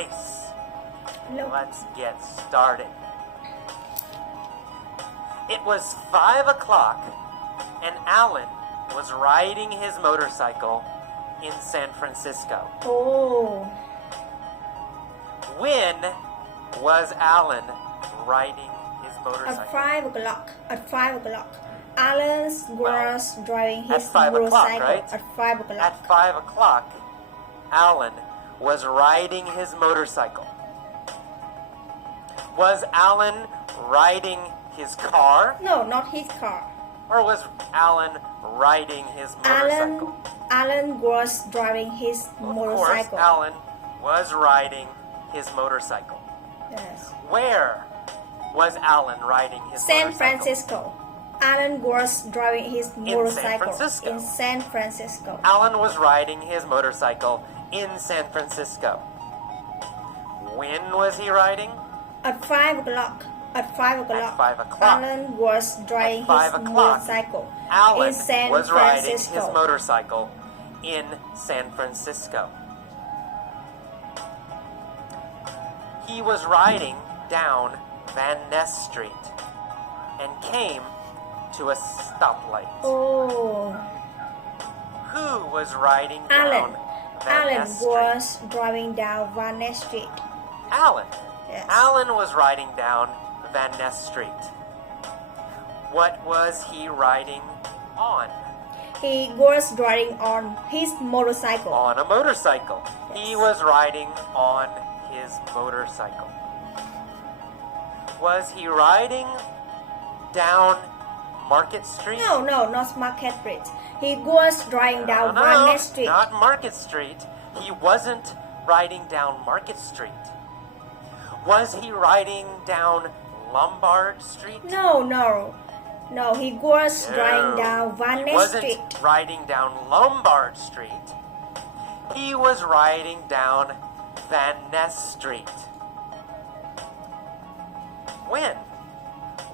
race. No. Let's get started. It was 5 o'clock, and Alan was riding his motorcycle in San Francisco. Oh, When was Alan riding his at motorcycle? 5 o'clock. At 5 o'clock. Alan was driving his 5 o'clock, motorcycle right? at 5 o'clock. At 5 o'clock, Alan was riding his motorcycle. Was Alan riding his car, No, not his car. or was Alan riding his motorcycle? Alan was driving his Of motorcycle. course, Alan was riding his motorcycle. Yes. Where was Alan riding his San motorcycle? Francisco. Alan was driving his motorcycle Francisco. in San Francisco. Alan was riding his motorcycle in San Francisco. When was he riding? At 5 o'clock. At 5 o'clock. 5 o'clock. Alan was driving At 5 his o'clock, motorcycle Alan in San was riding his Francisco. motorcycle in San Francisco. He was riding down Van Ness Street and came to a stoplight. Oh, Who was riding Alan. down Van Alan Ness Street? was driving down Van Ness Street. Alan. Yes. Alan was riding down Van Ness Street. What was he riding on? He was driving on his motorcycle. On a motorcycle. He was riding on his motorcycle. Was he riding down Market Street? No, not Market Street. He was driving down No, Van Ness Street. not Market Street. He wasn't riding down Market Street. Was he riding down Lombard Street? No. He was driving down Van He Ness wasn't Street. riding down Lombard Street. He was riding down Van Ness Street. When?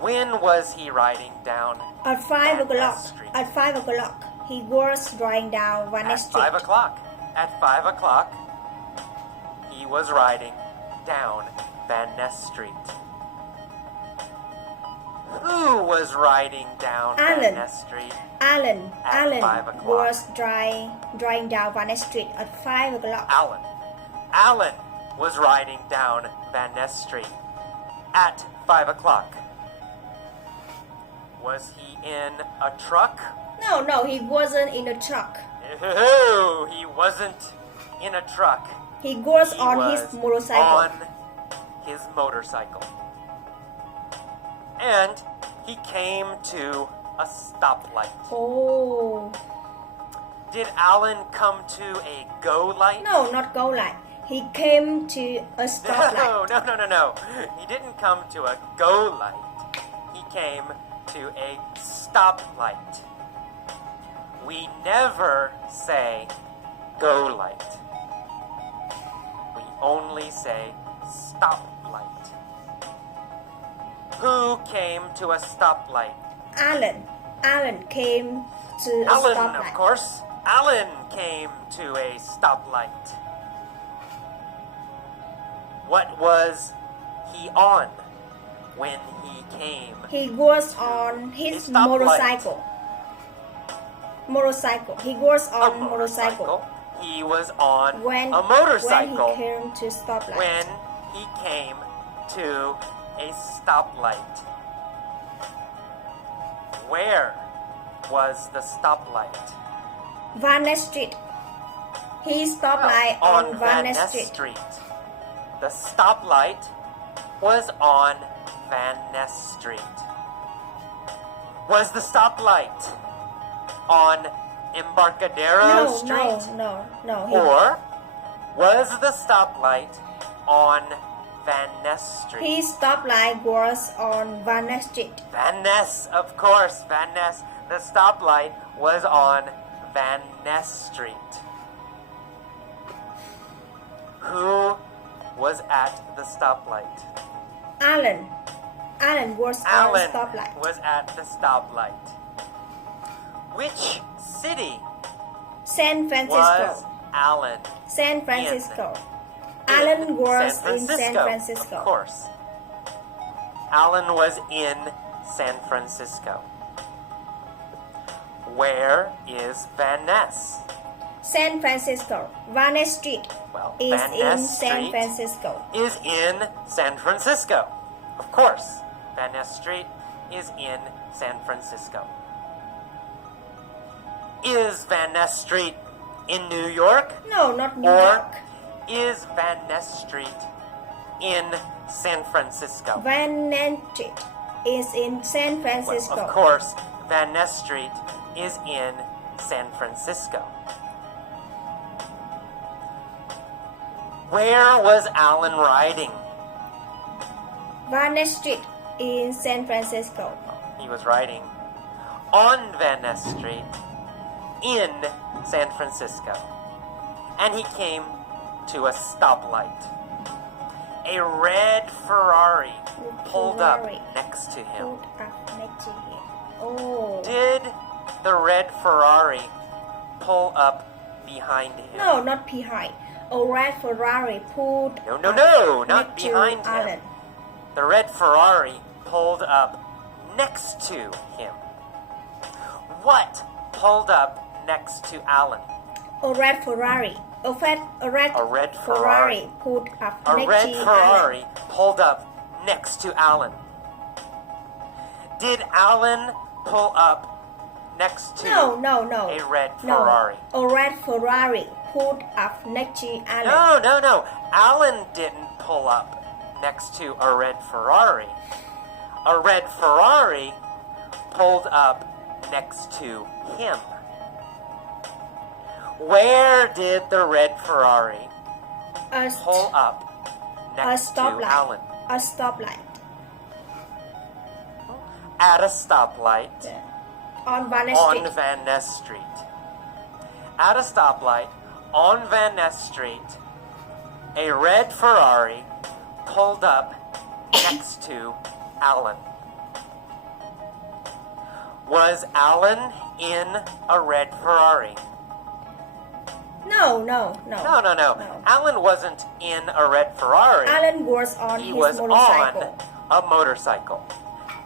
When was he riding down At 5 Van Ness o'clock. Street? At 5 o'clock. He was driving down Van Ness At Street. 5 o'clock. At 5 o'clock, he was riding down Van Ness Street. Who was riding down Van Alan. Ness Street? Alan At 5 o'clock. was driving down Van Ness Street at 5 o'clock. Alan. Alan was riding down Van Ness Street at 5 o'clock. Was he in a truck? No, he wasn't in a truck. No, he wasn't in a truck. He was He on was his motorcycle. on his motorcycle. And he came to a stoplight. Oh. Did Alan come to a go light? No, not go light. He came to a stoplight. No. He didn't come to a go light. He came to a stoplight. We never say go light. We only say stoplight. Who came to a stoplight? Alan came to a Alan, stoplight. of course. Alan came to a stoplight. What was he on when he came? He was on his A stoplight. motorcycle. He was on motorcycle. He was on When a motorcycle when he came to stoplight. when he came to a stoplight. Where was the stoplight? Van Ness Street. He stoplight Well, on Van Ness Street. The stoplight was on Van Ness Street. Was the stoplight on Embarcadero Street? No. Or was the stoplight on Van Ness Street? His stoplight was on Van Ness Street. Van Ness, of course, Van Ness. The stoplight was on Van Ness Street. Who was at the stoplight? Alan was on Alan stoplight. was at the stoplight. Which city San was Francisco. Alan? San Francisco. In Alan was San in San Francisco. Of course. Alan was in San Francisco. Where is Van Ness? San Francisco. Van Ness Street Well, is Van in Ness San Street Francisco. is in San Francisco. Of course, Van Ness Street is in San Francisco. Is Van Ness Street in New York? No, not New Or York. is Van Ness Street in San Francisco? Van Ness Street is in San Well, Francisco. of course, Van Ness Street is in San Francisco. Where was Alan riding? Van Ness Street in San Francisco. He was riding on Van Ness Street in San Francisco. And he came to a stoplight. A red Ferrari pulled up Ferrari. next to him. Pulled up next to him. Oh. Did the red Ferrari pull up behind him? No, not behind. A red Ferrari pulled No, up not next to behind him. Alan. The red Ferrari pulled up next to him. What pulled up next to Alan? A red Ferrari. A red Ferrari. pulled up A next red to Ferrari pulled up next to Alan. Did Alan pull up next to Alan. No. a red No. Ferrari? A red Ferrari pulled up next to Alan. No. Alan didn't pull up next to a red Ferrari. A red Ferrari pulled up next to him. Where did the red Ferrari A, pull up a next to stoplight. Alan? A stoplight. At a stoplight On Van Ness on Street. Van Ness Street. At a stoplight on Van Ness Street, a red Ferrari pulled up next to Alan. Was Alan in a red Ferrari? No. No. Alan wasn't in a red Ferrari. Alan was on He his was motorcycle. on a motorcycle.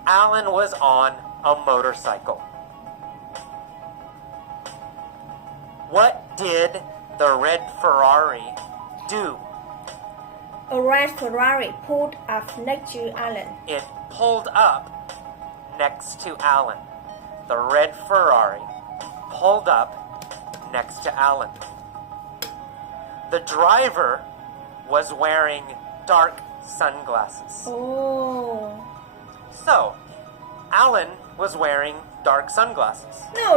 Alan was on a motorcycle. What did the red Ferrari do? A red Ferrari pulled up next to Alan. It pulled up next to Alan. The red Ferrari pulled up next to Alan. The driver was wearing dark sunglasses. Oh. So, Alan was wearing dark sunglasses. No.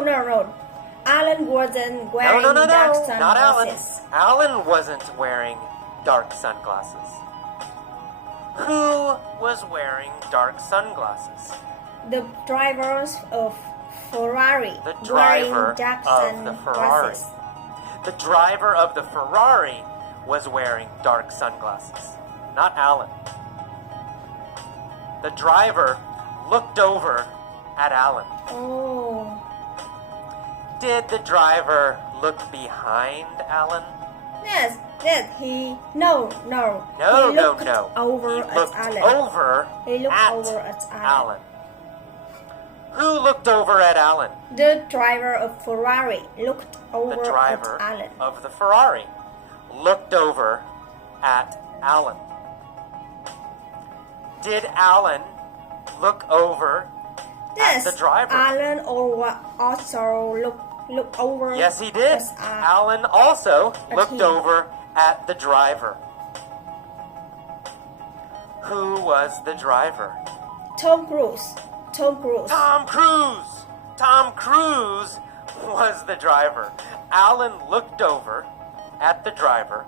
Alan wasn't wearing No, dark not Alan. sunglasses. Alan wasn't wearing dark sunglasses. Who was wearing dark sunglasses? The drivers of Ferrari The driver wearing dark of the Ferrari. sunglasses. The driver of the Ferrari was wearing dark sunglasses, not Alan. The driver looked over at Alan. Oh. Did the driver look behind Alan? Yes. He. No. No. He looked over He at looked Alan. over He looked at over at Alan. Who looked over at Alan? The driver of Ferrari looked over The driver at Alan. of the Ferrari looked over at Alan. Did Alan look over Yes. at the driver? Alan also look over. Yes, he did. at Alan also at looked him. over at the driver. Who was the driver? Tom Cruise. Tom Cruise! Tom Cruise was the driver. Alan looked over at the driver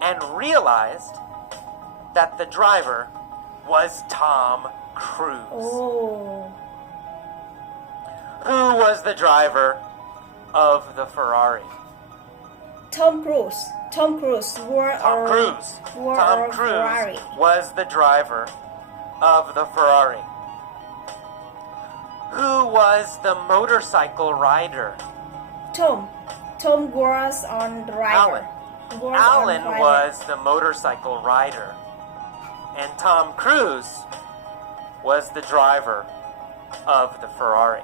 and realized that the driver was Tom Cruise. Oh. Who was the driver of the Ferrari? Tom Cruise. Tom Cruise wore Tom a Cruise. wore Tom a Cruise Ferrari. was the driver of the Ferrari. Who was the motorcycle rider? Tom was on driver. Alan. was Alan on was the motorcycle rider, and Tom Cruise was the driver of the Ferrari.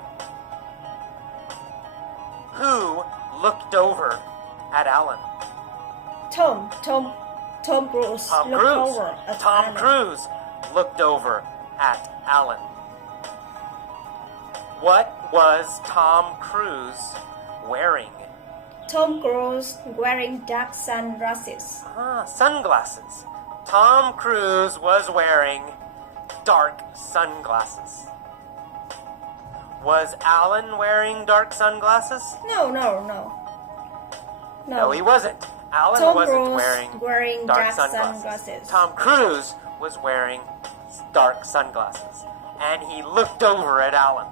Who looked over at Alan? Tom Cruise Tom looked Cruise. over at Tom Alan. Cruise looked over at Alan. What was Tom Cruise wearing? Tom Cruise wearing dark sunglasses. Sunglasses. Tom Cruise was wearing dark sunglasses. Was Alan wearing dark sunglasses? No, No, he wasn't. Alan Tom wasn't Cruise wearing dark dark sunglasses. sunglasses. Tom Cruise was wearing dark sunglasses. And he looked over at Alan.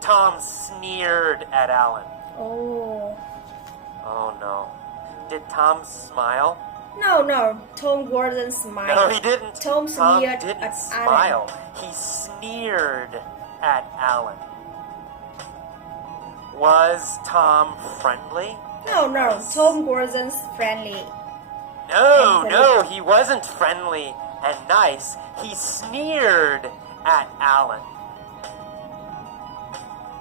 Tom sneered at Alan. Oh. Oh no. Did Tom smile? No. Tom wasn't smiling. No, he didn't. Tom sneered didn't at smile. He sneered at Alan. Was Tom friendly? No. Tom wasn't friendly. No, he wasn't friendly and nice. He sneered at Alan.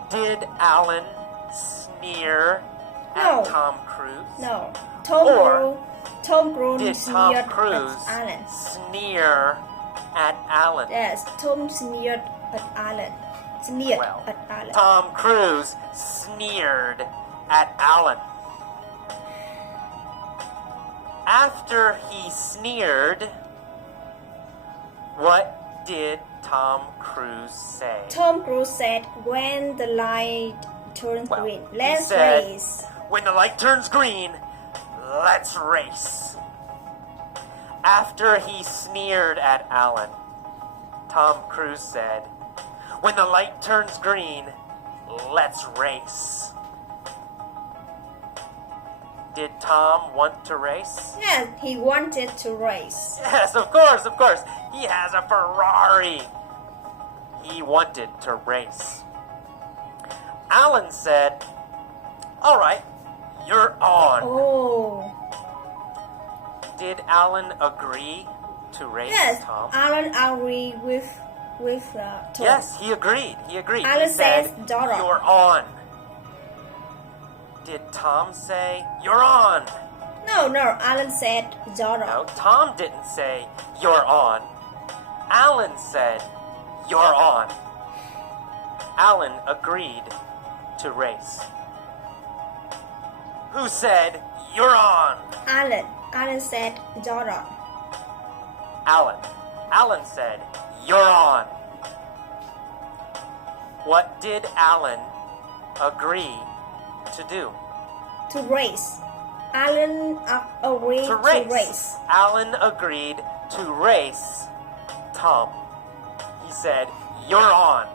Did Alan sneer No. at Tom Cruise? No. Or Tom Cruise Did sneered Tom Cruise at Alan. sneer at Alan? Yes, Tom sneered at Alan. Sneered Well, at Alan. Tom Cruise sneered at Alan. After he sneered, what did Tom Cruise say? Tom Cruise said, "When the light turns Well, green, he let's said, race." When the light turns green, let's race. After he sneered at Alan, Tom Cruise said, when the light turns green, let's race. Did Tom want to race? Yes, he wanted to race. Yes, of course. He has a Ferrari. He wanted to race. Alan said, all right, you're on. Oh. Did Alan agree to race Yes, Tom? Alan agreed with Tom. Yes, he agreed. Alan he said, says, "Dora." you're on. Did Tom say, you're on? No, Alan said, "Zora." No, Tom didn't say, you're on. Alan said, you're on. Alan agreed to race. Who said, you're on? Alan said, "Zora." Alan said, you're on. What did Alan agree to do? To race. Alan agreed To to race. race. Alan agreed to race Tom. He said, you're on.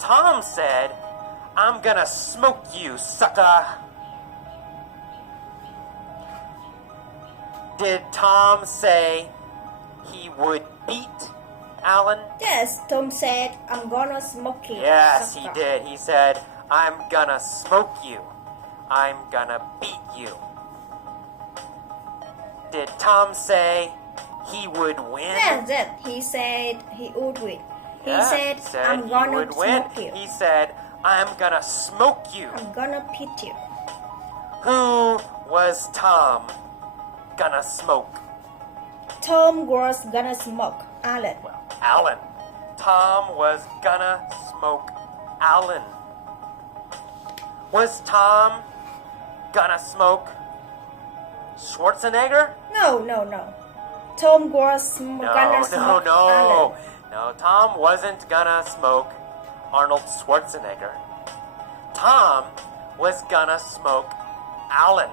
Tom said, I'm gonna smoke you, sucker. Did Tom say he would beat Alan? Yes, Tom said, "I'm gonna smoke you." Yes, he sucker." did. He said, I'm gonna smoke you. I'm gonna beat you. Did Tom say he would win? Yes, he said he would win. Yeah, he said, "I'm he gonna would win. smoke you. He said, I'm gonna smoke you. I'm gonna pit you." Who was Tom gonna smoke? Tom was gonna smoke Alan. Well, Alan. Tom was gonna smoke Alan. Was Tom gonna smoke Schwarzenegger? No. Tom was No, gonna smoke Alan. No, Tom wasn't gonna smoke Arnold Schwarzenegger. Tom was gonna smoke Alan.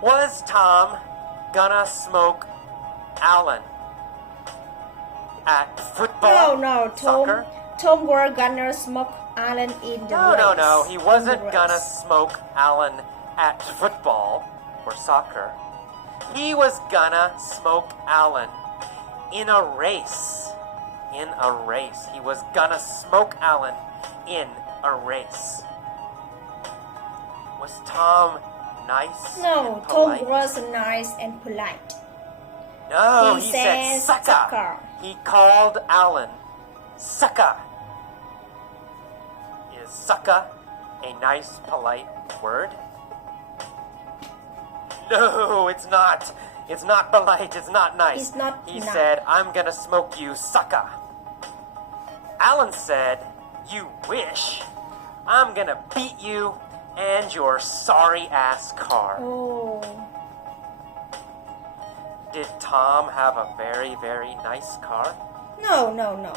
Was Tom gonna smoke Alan at football? No. Soccer? Tom was gonna smoke Alan in the race. No. He In wasn't the gonna race. smoke Alan at football or soccer. He was gonna smoke Alan in a race. In a race. He was gonna smoke Alan in a race. Was Tom nice No, and Tom polite? was nice and polite. No, He he said says sucker. sucker. He called Alan sucker. Is sucker a nice, polite word? No, it's not. It's not polite. It's not nice. It's not He nice. said, I'm gonna smoke you, sucker. Alan said, you wish. I'm gonna beat you and your sorry ass car. Oh, Did Tom have a very, very nice car? no. No,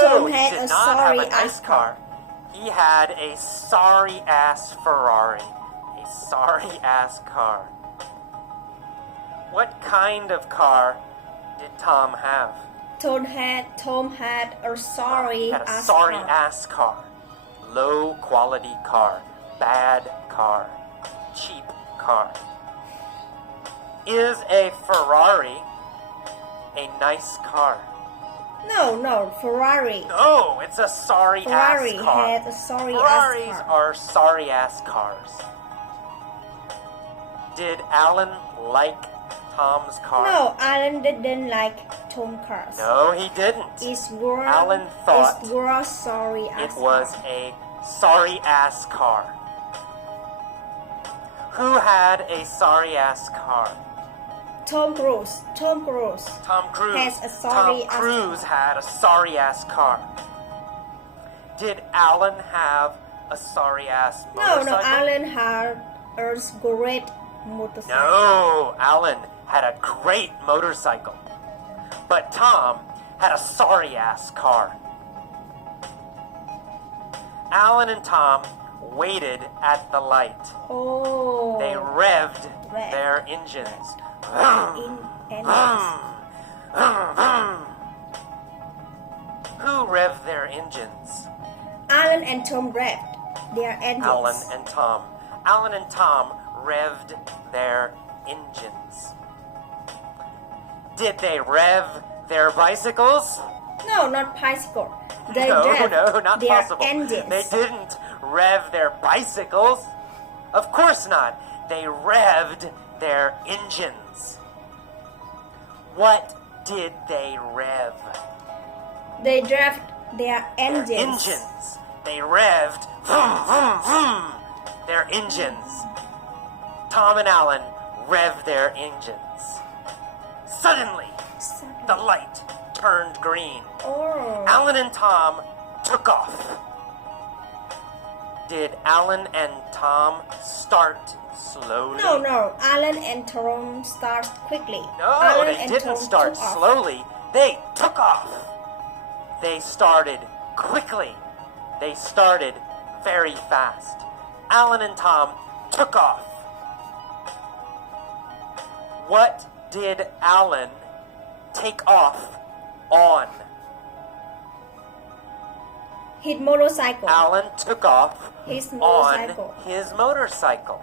Tom he had did a not have a sorry nice ass car. He had a sorry ass Ferrari. A sorry ass car. What kind of car did Tom have? Tom had a sorry Had a ass sorry car. ass car. Low quality car. Bad car. Cheap car. Is a Ferrari a nice car? No, Ferrari. No, it's a sorry Ferrari ass car. had a sorry Ferraris ass car. are sorry ass cars. Did Alan like Tom's car? No, Alan didn't like Tom cars. No, he didn't. Alan thought it was sorry ass It was car. a sorry ass car. Who had a sorry ass car? Tom Cruise. Tom Cruise. Has a sorry Tom ass Cruise car. had a sorry ass car. Did Alan have a sorry ass motorcycle? No, Alan had a great motorcycle. No, Alan had a great motorcycle. But Tom had a sorry ass car. Alan and Tom waited at the light. Oh. They revved Rev. their engines. in engines. Who revved their engines? Alan and Tom revved their engines. Alan and Tom. Alan and Tom revved their engines. Did they rev their bicycles? No, not bicycle. They No, revved not their possible. engines. They didn't rev their bicycles. Of course not. They revved their engines. What did they rev? They revved their engines. Their engines. They revved vroom, vroom, vroom, their engines. Tom and Alan revved their engines. Suddenly, the light turned green. Oh. Alan and Tom took off. Did Alan and Tom start slowly? No. Alan and Tom start quickly. No, Alan they and didn't Tom start took off. slowly. They took off. They started quickly. They started very fast. Alan and Tom took off. What did Alan take off on? His motorcycle. Alan took off His motorcycle. on his motorcycle.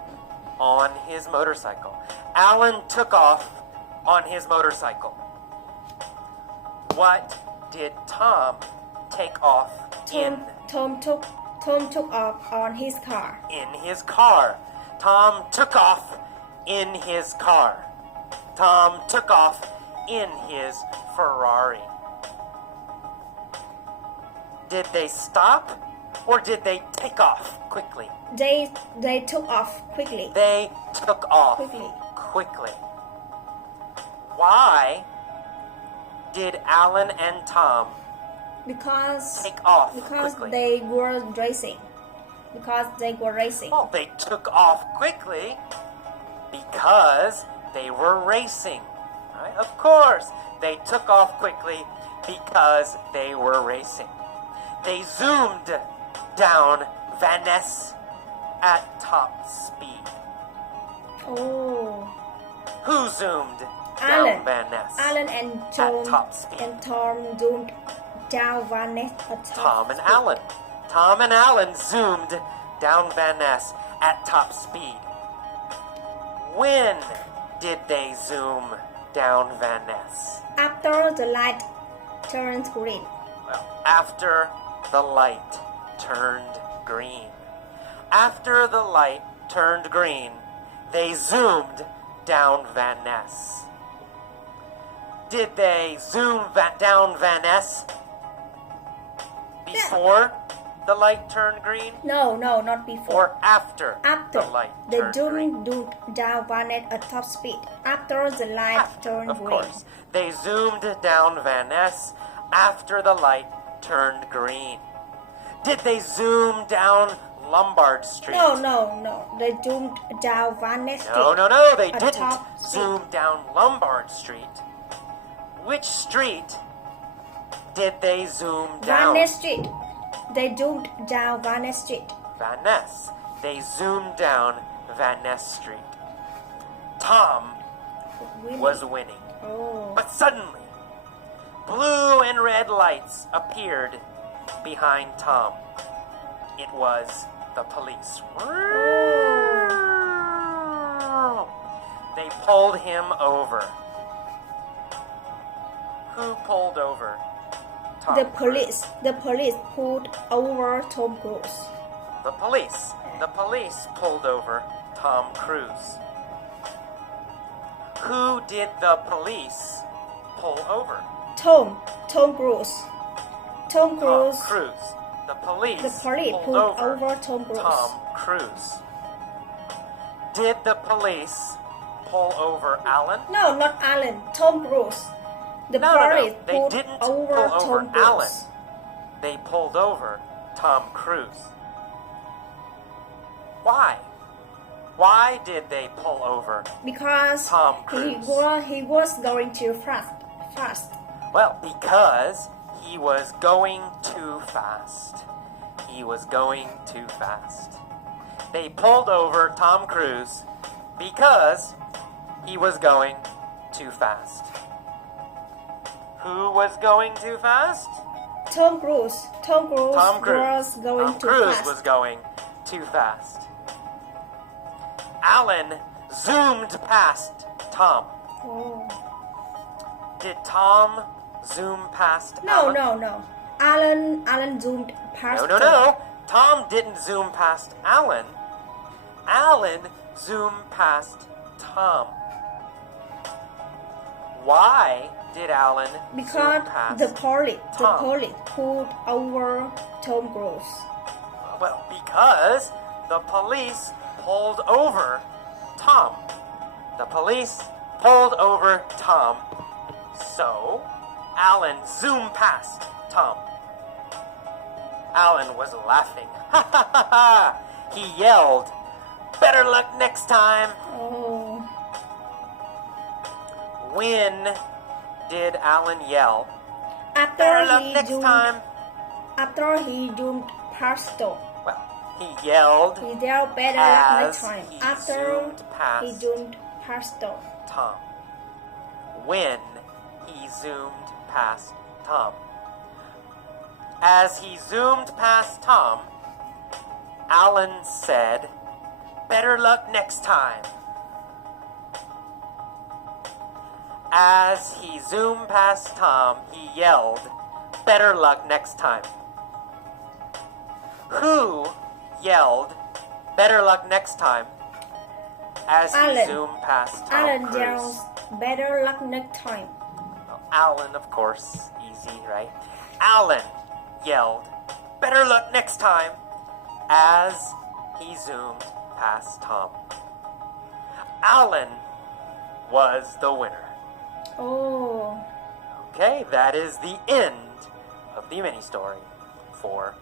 On his motorcycle. Alan took off on his motorcycle. What did Tom take off in? Tom took off on his car. In his car. Tom took off in his car. Tom took off in his Ferrari. Did they stop or did they take off quickly? They took off quickly. They took off quickly. Why did Alan and Tom Because take off because quickly? they were racing. Because they were racing. Well, they took off quickly because they were racing. Right? Of course, they took off quickly because they were racing. They zoomed down Van Ness at top speed. Oh. Who zoomed Alan. down Van Ness? Alan and Tom top speed. zoomed down Van Ness at top Tom and speed. Alan. Tom and Alan zoomed down Van Ness at top speed. When did they zoom down Van Ness? After the light turned green. Well, after the light turned green. After the light turned green, they zoomed down Van Ness. Did they zoom down Van Ness before the light turned green? No, not before. Or after After. the light They turned green? zoomed down Van Ness at top speed. After the light turned Of green. course. They zoomed down Van Ness after the light turned green. Did they zoom down Lombard Street? No. They zoomed down Van Ness Street. No. They At didn't top speed. zoom down Lombard Street. Which street did they zoom down? Van Ness Street. They zoomed down Van Ness Street. Van Ness. They zoomed down Van Ness Street. Tom Really? was winning. Oh. But suddenly, blue and red lights appeared behind Tom. It was the police. They pulled him over. Who pulled over Tom The Cruise? police pulled over Tom Cruise. The police. The police pulled over Tom Cruise. Who did the police pull over? Tom Cruise. Tom Cruise. Tom Cruise. The police pulled over Tom Cruise. Tom Cruise. Did the police pull over Alan? No, not Alan. Tom Cruise. The No. police They pulled didn't over pull over Tom Cruise. Alan. They pulled over Tom Cruise. Why? Why did they pull over? Because Tom Cruise. he was going too fast. Well, because he was going too fast. He was going too fast. They pulled over Tom Cruise because he was going too fast. Who was going too fast? Tom Cruise. Tom Cruise Tom Cruise. was going Tom too Cruise fast. was going too fast. Alan zoomed past Tom. Oh. Did Tom zoom past No. Alan? Alan zoomed past. No. Tom didn't zoom past Alan. Alan zoomed past Tom. Why did Alan Because zoom past the police Tom? pulled over Tom Cruise. Well, because the police pulled over Tom. The police pulled over Tom. So, Alan zoomed past Tom. Alan was laughing. Ha ha ha ha! He yelled, "Better luck next time!" Oh. When did Alan yell, After "Better luck he next zoomed, time"? After he zoomed past Tom. Well, he yelled He yelled better luck as next time. he After zoomed he past zoomed past Tom. Tom. When he zoomed past Tom. As he zoomed past Tom, Alan said, "Better luck next time." As he zoomed past Tom, he yelled, "Better luck next time." Who yelled, "Better luck next time," as he Alan. zoomed past Tom Alan Cruise? yells better luck next time. Well, Alan, of course. Easy, right? Alan yelled, "Better luck next time," as he zoomed past Tom. Alan was the winner. Oh. Okay, that is the end of the mini story for